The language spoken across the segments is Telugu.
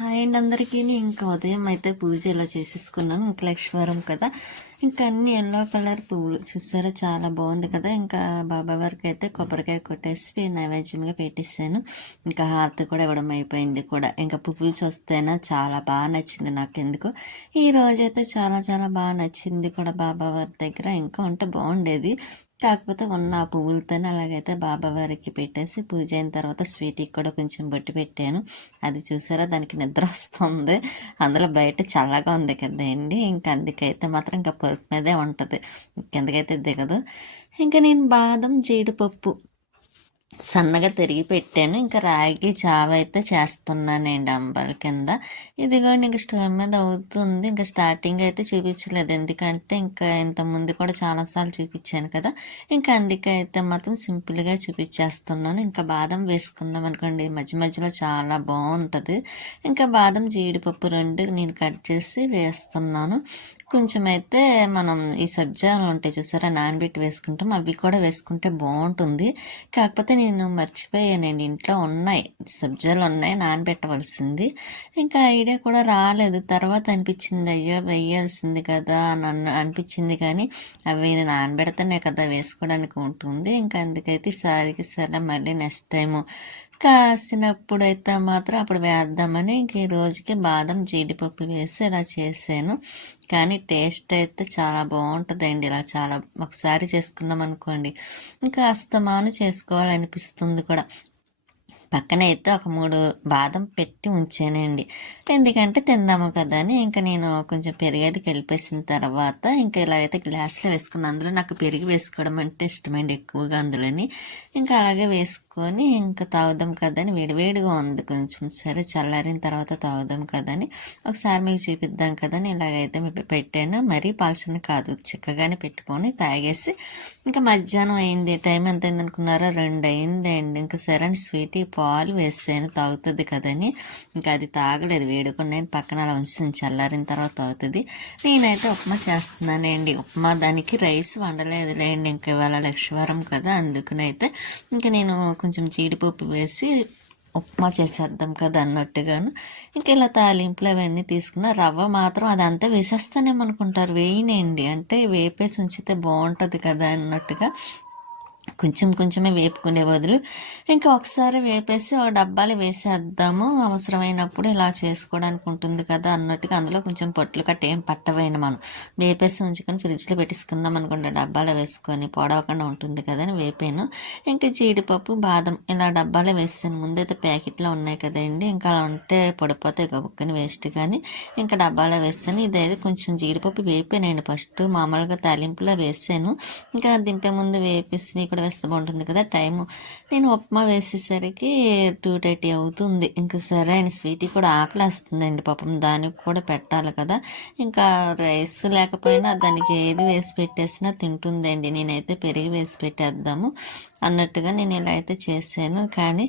హాయ్ అండి అందరికీ. ఇంకా ఉదయం అయితే పూజ ఇలా చేసేసుకున్నాను. ఇంకా లక్ష్మీవారం కదా, ఇంకా అన్ని ఎల్లో కలర్ పువ్వులు చూసారా, చాలా బాగుంది కదా. ఇంకా బాబా వారికి అయితే కొబ్బరికాయ కొట్టేసి నైవేద్యంగా పెట్టేసాను. ఇంకా హారతి కూడా ఇవ్వడం అయిపోయింది కూడా. ఇంకా పువ్వులు చూస్తేనా చాలా బాగా నచ్చింది నాకు. ఎందుకు ఈ రోజైతే చాలా చాలా బాగా నచ్చింది కూడా బాబా వారి దగ్గర. ఇంకా ఉంటే బాగుండేది, కాకపోతే ఉన్న ఆ పువ్వులతోనే అలాగైతే బాబావారికి పెట్టేసి పూజ అయిన తర్వాత స్వీట్కి కూడా కొంచెం బొట్టు పెట్టాను. అది చూసారా, దానికి నిద్ర వస్తుంది. అందులో బయట చల్లగా ఉంది కదండి, ఇంకా అందుకైతే మాత్రం ఇంకా పొరుపు మీదే ఉంటుంది, కిందకైతే దిగదు. ఇంకా నేను బాదం జీడిపప్పు సన్నగా తిరిగి పెట్టాను. ఇంకా రాగి జావ అయితే చేస్తున్నానండి అంబల కింద. ఇదిగోండి ఇంకా స్టవ్ మీద అవుతుంది. ఇంకా స్టార్టింగ్ అయితే చూపించలేదు, ఎందుకంటే ఇంకా ఇంతకుముందు కూడా చాలాసార్లు చూపించాను కదా. ఇంకా అందుకే అయితే మాత్రం సింపుల్గా చూపించేస్తున్నాను. ఇంకా బాదం వేసుకున్నాం అనుకోండి, మధ్య మధ్యలో చాలా బాగుంటుంది. ఇంకా బాదం జీడిపప్పు రెండు నేను కట్ చేసి వేస్తున్నాను. కొంచెం అయితే మనం ఈ సబ్జాలు ఉంటాయి చూసారా, నానబెట్టి వేసుకుంటాం, అవి కూడా వేసుకుంటే బాగుంటుంది. కాకపోతే నేను మర్చిపోయానండి, ఇంట్లో ఉన్నాయి సబ్జాలు ఉన్నాయి నానబెట్టవలసింది. ఇంకా ఐడియా కూడా రాలేదు. తర్వాత అనిపించింది, అయ్యో వేయాల్సింది కదా అని అనిపించింది. కానీ అవి నానబెడితేనే కదా వేసుకోవడానికి ఉంటుంది. ఇంకా అందుకైతే ఈసారికి సరే మళ్ళీ నెక్స్ట్ టైము కాసినప్పుడైతే మాత్రం అప్పుడు వేద్దామని ఇంక ఈ రోజుకి బాదం జీడిపప్పు వేసి ఇలా చేశాను. కానీ టేస్ట్ అయితే చాలా బాగుంటుందండి. ఇలా చాలా ఒకసారి చేసుకున్నాం అనుకోండి, ఇంకా అస్తమాను చేసుకోవాలనిపిస్తుంది కూడా. పక్కన అయితే ఒక 3 బాదం పెట్టి ఉంచానండి, ఎందుకంటే తిందాము కదా అని. ఇంకా నేను కొంచెం పెరిగేది కలిపేసిన తర్వాత ఇంకా ఇలా అయితే గ్లాస్లో వేసుకున్నాను. అందులో నాకు పెరిగి వేసుకోవడం అంటే ఇష్టమైంది ఎక్కువగా అందులోని. ఇంకా అలాగే వేసుకొని ఇంకా తాగుదాం కదా అని, వేడివేడిగా ఉంది కొంచెం, సరే చల్లారిన తర్వాత తాగుదాం కదా అని ఒకసారి మీకు చూపిద్దాం కదా అని ఇలాగైతే పెట్టాను. మరీ పలచని కాదు, చిక్కగానే పెట్టుకొని తాగేసి ఇంకా మధ్యాహ్నం అయింది. టైం ఎంత అయింది అనుకున్నారా, 2 అయింది అండి. ఇంకా సరే అని స్వీట్ పాలు వేసాను, తాగుతుంది కదని. ఇంకా అది తాగలేదు, వేడుకున్నాను పక్కన అలా ఉంచి చల్లారిన తర్వాత తాగుతుంది. నేనైతే ఉప్మా చేస్తున్నానండి. ఉప్మా దానికి రైస్ వండలేదు లేండి, ఇంకా ఇవాళ లక్ష్మీవారం కదా, అందుకునైతే ఇంకా నేను కొంచెం జీడిపప్పు వేసి ఉప్మా చేసేద్దాం కదా అన్నట్టుగాను. ఇంకా ఇలా తాలింపులు అవన్నీ తీసుకున్న రవ్వ మాత్రం అదంతా వేసేస్తానేమనుకుంటారు, వేయనండి. అంటే వేపేసి ఉంచితే బాగుంటుంది కదా అన్నట్టుగా కొంచెం కొంచెమే వేపుకునే బదులు ఇంకా ఒకసారి వేపేసి ఒక డబ్బాలు వేసేద్దాము, అవసరమైనప్పుడు ఇలా చేసుకోవడానికి ఉంటుంది కదా అన్నట్టుగా. అందులో కొంచెం పొట్లు కట్ట ఏం పట్టవేయండి, మనం వేపేసి ఉంచుకొని ఫ్రిడ్జ్లో పెట్టేసుకున్నాం అనుకుంటే డబ్బాలో వేసుకొని పొడవకుండా ఉంటుంది కదా అని వేపాను. ఇంకా జీడిపప్పు బాదం ఇలా డబ్బాలో వేసాను. ముందైతే ప్యాకెట్లో ఉన్నాయి కదండి, ఇంకా అలా ఉంటే పొడిపోతే గబుక్కని వేస్ట్, కానీ ఇంకా డబ్బాలో వేసాను. ఇదైతే కొంచెం జీడిపప్పు వేపానండి, ఫస్ట్ మామూలుగా తాలింపులో వేసాను. ఇంకా దింపే ముందు వేపేసి కూడా వేస్తే బాగుంటుంది కదా టైము. నేను ఉప్మా వేసేసరికి 2:30 అవుతుంది. ఇంకా సరే ఆయన స్వీట్ కూడా ఆకలి వస్తుందండి పాపం, దానికి కూడా పెట్టాలి కదా. ఇంకా రైస్ లేకపోయినా దానికి ఏది వేసి పెట్టేసినా తింటుందండి. నేనైతే పెరిగి వేసి పెట్టేద్దాము అన్నట్టుగా నేను ఇలా అయితే చేశాను. కానీ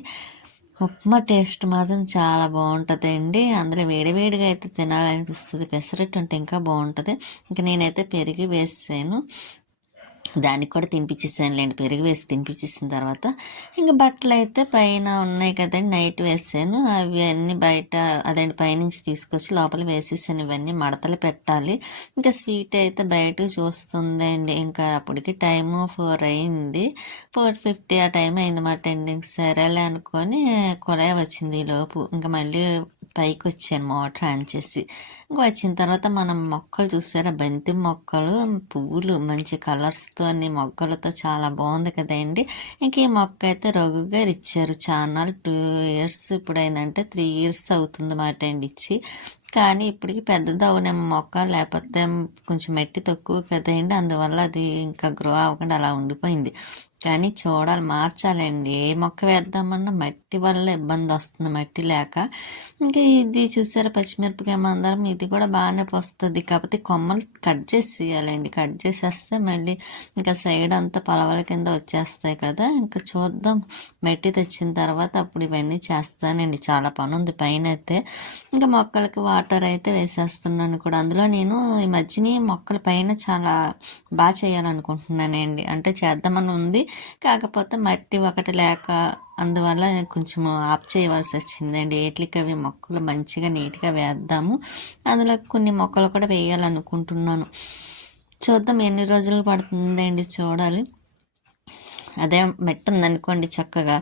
ఉప్మా టేస్ట్ మాత్రం చాలా బాగుంటుందండి. అందులో వేడివేడిగా అయితే తినాలనిపిస్తుంది, పెసరట్టు ఉంటే ఇంకా బాగుంటుంది. ఇంకా నేనైతే పెరిగి వేసాను, దానికి కూడా తినిపించేసానులేండి. పెరుగు వేసి తినిపించేసిన తర్వాత ఇంకా బట్టలు అయితే పైన ఉన్నాయి కదండి, నైట్ వేసాను. అవి అన్నీ బయట అదండి పైనుంచి తీసుకొచ్చి లోపల వేసేసాను. ఇవన్నీ మడతలు పెట్టాలి. ఇంకా స్వీట్ అయితే బయట చూస్తుందండి. ఇంకా అప్పటికి టైము 4 అయింది, 4:50 ఆ టైం అయిందన్నమాట అండి. ఇంక సరేలే అనుకొని కొలాయి వచ్చింది ఈ లోపు. ఇంకా మళ్ళీ పైకి వచ్చాను మోటార్ ఆన్ చేసి. ఇంకా వచ్చిన తర్వాత మనం మొక్కలు చూసారా, బంతి మొక్కలు, పువ్వులు మంచి కలర్స్తో అన్ని మొక్కలతో చాలా బాగుంది కదండి. ఇంక ఈ మొక్క అయితే రఘు గారు ఇచ్చారు చాలా 2 ఇయర్స్, ఇప్పుడు అయిందంటే 3 ఇయర్స్ అవుతుంది మాట అండి ఇచ్చి. కానీ ఇప్పటికి పెద్దది అవునేమో మొక్క, లేకపోతే కొంచెం మట్టి తక్కువ కదండి, అందువల్ల అది ఇంకా గ్రో అవ్వకుండా అలా ఉండిపోయింది. కానీ చూడాలి, మార్చాలండి. ఏ మొక్క వేద్దామన్నా మట్టి వల్ల ఇబ్బంది వస్తుంది, మట్టి లేక. ఇంకా ఇది చూసారా పచ్చిమిరపకాయ మందారం, ఇది కూడా బాగానే వస్తుంది. కాకపోతే కొమ్మలు కట్ చేసేయాలండి, కట్ చేసేస్తే మళ్ళీ ఇంకా సైడ్ అంతా పలవల కింద వచ్చేస్తాయి కదా. ఇంకా చూద్దాం, మట్టి తెచ్చిన తర్వాత అప్పుడు ఇవన్నీ చేస్తానండి. చాలా పని ఉంది పైన అయితే. ఇంకా మొక్కలకి వాటర్ అయితే వేసేస్తున్నాను కూడా. అందులో నేను ఈ మధ్యని మొక్కల పైన చాలా బాగా చేయాలనుకుంటున్నానండి, అంటే చేద్దామని ఉంది. కాకపోతే మట్టి ఒకటి లేక అందువల్ల కొంచెం ఆఫ్ చేయవలసి వచ్చిందండి. ఏట్లకి అవి మొక్కలు మంచిగా నీట్గా వేద్దాము, అందులో కొన్ని మొక్కలు కూడా వేయాలనుకుంటున్నాను. చూద్దాం ఎన్ని రోజులు పడుతుందండి, చూడాలి. అదే మట్టి ఉందనుకోండి చక్కగా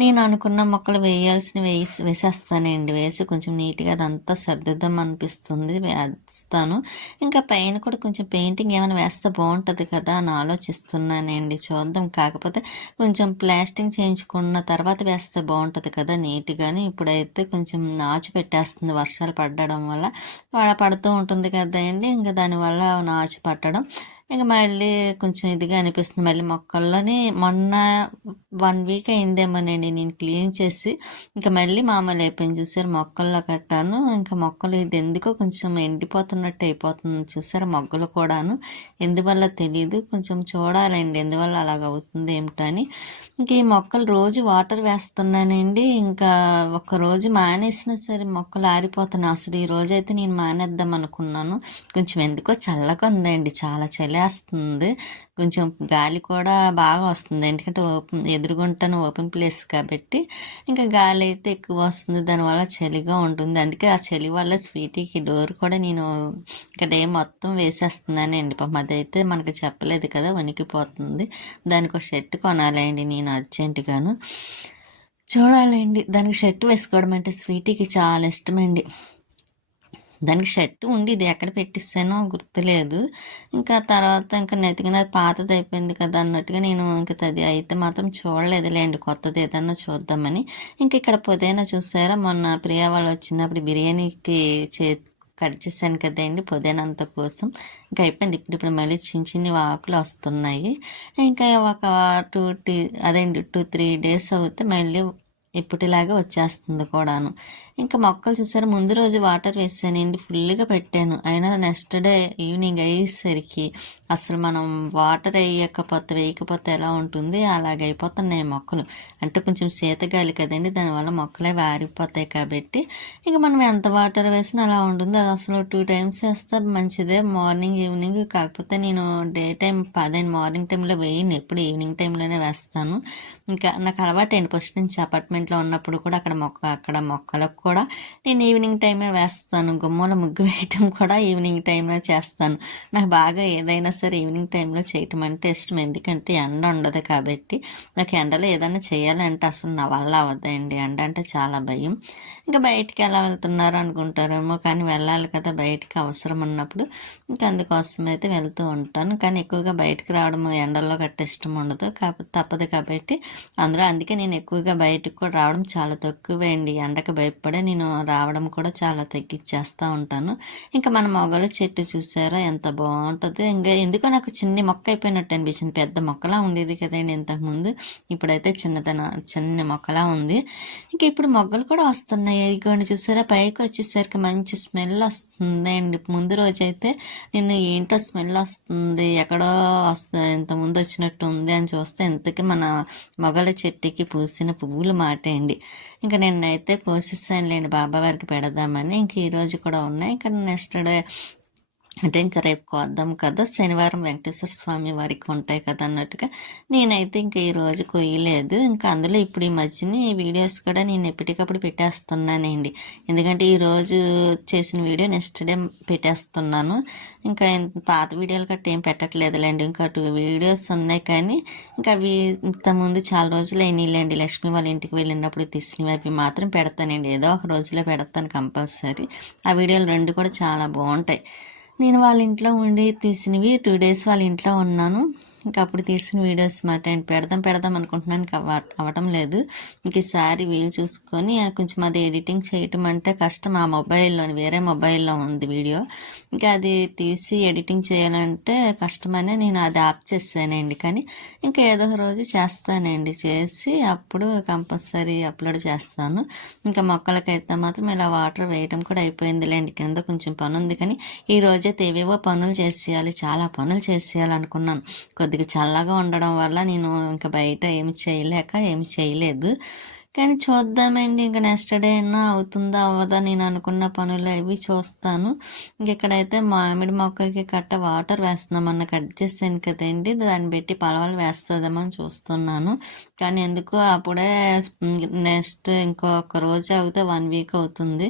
నేను అనుకున్న మొక్కలు వేయాల్సినవి వేసేస్తానండి. వేసి కొంచెం నీట్గా అదంతా సర్దిద్దాం అనిపిస్తుంది, వేస్తాను. ఇంకా పైన కూడా కొంచెం పెయింటింగ్ ఏమైనా వేస్తే బాగుంటుంది కదా అని ఆలోచిస్తున్నానండి. చూద్దాం. కాకపోతే కొంచెం ప్లాస్టింగ్ చేయించుకున్న తర్వాత వేస్తే బాగుంటుంది కదా నీట్గాని. ఇప్పుడైతే కొంచెం నాచు పెట్టేస్తుంది వర్షాలు పడడం వల్ల. పడుతూ ఉంటుంది కదండి, ఇంకా దానివల్ల నాచు పట్టడం ఇంక మళ్ళీ కొంచెం ఇదిగా అనిపిస్తుంది. మళ్ళీ మొక్కల్లోని మొన్న 1 వీక్ అయిందేమోనండి నేను క్లీన్ చేసి, ఇంకా మళ్ళీ మామూలు అయిపోయింది చూసారు మొక్కల్లో కట్టాను. ఇంకా మొక్కలు ఇది ఎందుకో కొంచెం ఎండిపోతున్నట్టు అయిపోతుంది చూసారు మొగ్గలు కూడాను. ఎందువల్ల తెలీదు, కొంచెం చూడాలండి ఎందువల్ల అలాగ అవుతుంది ఏమిటో అని. ఇంక ఈ మొక్కలు రోజు వాటర్ వేస్తున్నానండి. ఇంకా ఒక్కరోజు మానేసినా సరే మొక్కలు ఆరిపోతున్నాయి. అసలు ఈ రోజైతే నేను మానేద్దాం అనుకున్నాను. కొంచెం ఎందుకో చల్లగా ఉందండి, చాలా చలేస్తుంది. కొంచెం గాలి కూడా బాగా వస్తుంది, ఎందుకంటే ఎదురుగుంటాను ఓపెన్ ప్లేస్ కాబట్టి ఇంకా గాలి అయితే ఎక్కువ వస్తుంది, దానివల్ల చలిగా ఉంటుంది. అందుకే ఆ చలి వల్ల స్వీటీకి డోర్ కూడా నేను ఇంకా డే మొత్తం వేసేస్తున్నానండి. పాపం అదైతే మనకు చెప్పలేదు కదా, వణికిపోతుంది. దానికి ఒక షర్ట్ కొనాలండి నేను అర్జెంటుగాను. చూడాలండి, దానికి షర్ట్ వేసుకోవడం అంటే స్వీటీకి చాలా ఇష్టమండి. దానికి షర్ట్ ఉండి ఇది ఎక్కడ పెట్టిస్తానో గుర్తులేదు. ఇంకా తర్వాత ఇంకా నెతికినది పాతది అయిపోయింది కదా అన్నట్టుగా నేను ఇంకా అది అయితే మాత్రం చూడలేదులేండి, కొత్తది ఏదన్నా చూద్దామని. ఇంక ఇక్కడ పుదీనా చూసారా, మొన్న ప్రియా వాళ్ళు వచ్చినప్పుడు బిర్యానీకి కట్ చేశాను కదండి పుదీనా అంత కోసం. ఇంకా అయిపోయింది. ఇప్పుడు మళ్ళీ చిన్న చిన్ని ఆకులు వస్తున్నాయి. ఇంకా ఒక 2-3 డేస్ అవుతే మళ్ళీ ఇప్పటిలాగా వచ్చేస్తుంది కూడాను. ఇంకా మొక్కలు చూసారు, ముందు రోజు వాటర్ వేసానండి, ఫుల్గా పెట్టాను. అయినా నెక్స్ట్ డే ఈవినింగ్ అయ్యేసరికి అసలు మనం వాటర్ వేయకపోతే ఎలా ఉంటుంది, అలాగ అయిపోతున్నాయి మొక్కలు. అంటే కొంచెం శీతగాలి కదండి, దానివల్ల మొక్కలే వారిపోతాయి కాబట్టి ఇంకా మనం ఎంత వాటర్ వేసినా అలా ఉంటుంది. అది అసలు 2 టైమ్స్ వేస్తే మంచిదే, మార్నింగ్ ఈవినింగ్. కాకపోతే నేను డే టైం మార్నింగ్ టైంలో వేయను, ఎప్పుడు ఈవినింగ్ టైంలోనే వేస్తాను. ఇంకా నాకు అలవాటండి ఫస్ట్ నుంచి. అపార్ట్మెంట్లో ఉన్నప్పుడు కూడా అక్కడ మొక్కలకు కూడా నేను ఈవినింగ్ టైమే వేస్తాను. గుమ్మలో ముగ్గు వేయటం కూడా ఈవినింగ్ టైమే చేస్తాను. నాకు బాగా ఏదైనా సరే ఈవినింగ్ టైంలో చేయటం అంటే ఇష్టం, ఎందుకంటే ఎండ ఉండదు కాబట్టి. నాకు ఎండలో ఏదైనా చేయాలంటే అసలు నా వల్ల అవ్వదండి, ఎండ అంటే చాలా భయం. ఇంకా బయటికి ఎలా వెళ్తున్నారు అనుకుంటారేమో, కానీ వెళ్ళాలి కదా బయటికి అవసరం ఉన్నప్పుడు. ఇంకా అందుకోసం అయితే వెళ్తూ ఉంటాను. కానీ ఎక్కువగా బయటకు రావడం ఎండల్లో గట్ట ఇష్టం ఉండదు, కాబట్టి తప్పదు కాబట్టి అందుకే నేను ఎక్కువగా బయటకు కూడా రావడం చాలా తక్కువే అండి. ఎండకు భయపడే నేను రావడం కూడా చాలా తగ్గించేస్తూ ఉంటాను. ఇంకా మన మొగల చెట్టు చూసారా ఎంత బాగుంటుంది. ఇంకా ఎందుకో నాకు చిన్న మొక్క అయిపోయినట్టు అనిపించింది. పెద్ద మొక్కలా ఉండేది కదండి ఇంతకుముందు, ఇప్పుడైతే చిన్న మొక్కలా ఉంది. ఇంకా ఇప్పుడు మొగ్గలు కూడా వస్తున్నాయి. ఇదిగోండి చూసారా, పైకి వచ్చేసరికి మంచి స్మెల్ వస్తుంది అండి. ముందు రోజైతే నిన్ను ఏంటో స్మెల్ వస్తుంది, ఎక్కడో ఇంత ముందు వచ్చినట్టు ఉంది అని చూస్తే ఇంతకీ మన మొగల చెట్టుకి పూసిన పువ్వులు మాటేయండి. ఇంకా నిన్నైతే కోసిస్తానులేండి బాబా వారికి పెడదామని. ఇంక ఈరోజు కూడా ఉన్నాయి. ఇంకా నెక్స్ట్ డే అంటే ఇంకా రేపు కోద్దాం కదా, శనివారం వెంకటేశ్వర స్వామి వారికి ఉంటాయి కదా అన్నట్టుగా నేనైతే ఇంకా ఈరోజు కొయ్యలేదు. ఇంకా అందులో ఇప్పుడు ఈ మధ్యన ఈ వీడియోస్ కూడా నేను ఎప్పటికప్పుడు పెట్టేస్తున్నానండి, ఎందుకంటే ఈరోజు చేసిన వీడియో నెక్స్ట్ డే పెట్టేస్తున్నాను. ఇంకా పాత వీడియోలు గట్ట ఏం పెట్టట్లేదులేండి. ఇంకా 2 వీడియోస్ ఉన్నాయి, కానీ ఇంకా అవి ఇంతకుముందు చాలా రోజులు అయినాయిలేండి. లక్ష్మి వాళ్ళ ఇంటికి వెళ్ళినప్పుడు తీసినవి అవి మాత్రం పెడతానండి, ఏదో ఒక రోజులో పెడతాను కంపల్సరీ. ఆ వీడియోలు 2 కూడా చాలా బాగుంటాయి. నేను వాళ్ళ ఇంట్లో ఉండి తీసినవి 2 డేస్ వాళ్ళ ఇంట్లో ఉన్నాను. ఇంకా అప్పుడు తీసిన వీడియోస్ మాట అండి. పెడదాం అనుకుంటున్నాను, అవ్వటం లేదు. ఇంక ఈసారి వీలు చూసుకొని కొంచెం అది ఎడిటింగ్ చేయటం అంటే కష్టం. ఆ మొబైల్లోని వేరే మొబైల్లో ఉంది వీడియో, ఇంకా అది తీసి ఎడిటింగ్ చేయాలంటే కష్టమనే నేను అది ఆప్ చేస్తానండి. కానీ ఇంకా ఏదో ఒక రోజు చేస్తానండి, చేసి అప్పుడు కంపల్సరీ అప్లోడ్ చేస్తాను. ఇంకా మొక్కలకైతే మాత్రం ఇలా వాటర్ వేయటం కూడా అయిపోయిందిలేండి. కింద కొంచెం పని ఉంది, కానీ ఈ రోజైతే ఏవేవో పనులు చేసేయాలి, చాలా పనులు చేసేయాలనుకున్నాను. కొద్దిగా చల్లగా ఉండడం వల్ల నేను ఇంకా బయట ఏమి చేయలేదు. కానీ చూద్దామండి. ఇంక నెక్స్ట్ డే అయినా అవుతుందా అవ్వదా నేను అనుకున్న పనులు అవి చూస్తాను. ఇక్కడైతే మామిడి మొక్కకి కట్ట వాటర్ వేస్తున్నాం. మొన్న కట్ చేశాను కదండి, దాన్ని పెట్టి పలవలు వేస్తుందేమో అని చూస్తున్నాను. కానీ ఎందుకో అప్పుడే నెక్స్ట్ ఇంకొక రోజు అవుతే 1 వీక్ అవుతుంది.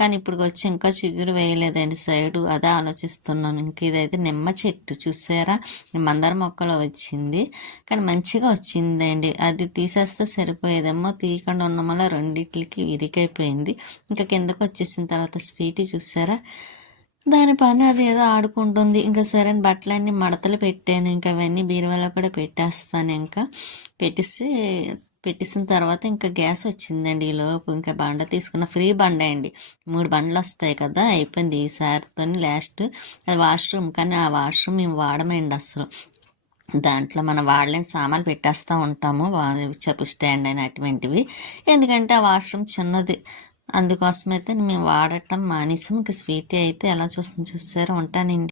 కానీ ఇప్పటికొచ్చి ఇంకా చిగురు వేయలేదండి సైడు. అదే ఆలోచిస్తున్నాను. ఇంక ఇదైతే నిమ్మ చెట్టు చూసారా, మందార మొక్కలో వచ్చింది. కానీ మంచిగా వచ్చిందండి. అది తీసేస్తే సరిపోయేదేమో, తీయకుండా ఉన్న వల్ల రెండిట్లకి విరిగైపోయింది. ఇంకా కిందకు వచ్చేసిన తర్వాత స్వీటీ చూసారా, దాని పని అది ఏదో ఆడుకుంటుంది. ఇంకా సరే అని బట్టలన్నీ మడతలు పెట్టాను. ఇంకా అవన్నీ బీరువాలో కూడా పెట్టేస్తాను. ఇంకా పెట్టేసిన తర్వాత ఇంకా గ్యాస్ వచ్చిందండి. ఈలోపు ఇంకా బండ తీసుకున్న, ఫ్రీ బండ అండి. 3 బండ్లు వస్తాయి కదా, అయిపోయింది ఈసారితో లాస్ట్. అది వాష్రూమ్, కానీ ఆ వాష్రూమ్ మేము వాడమండి అసలు. దాంట్లో మనం వాడలేని సామాన్లు పెట్టేస్తూ ఉంటాము, చెప్పు స్టాండ్ అయిన అటువంటివి. ఎందుకంటే ఆ వాష్రూమ్ చిన్నది, అందుకోసమైతే మేము వాడటం మానేసాం. ఇంకా స్వీటీ అయితే ఎలా చూస్తుంది చూసారో. ఉంటానండి.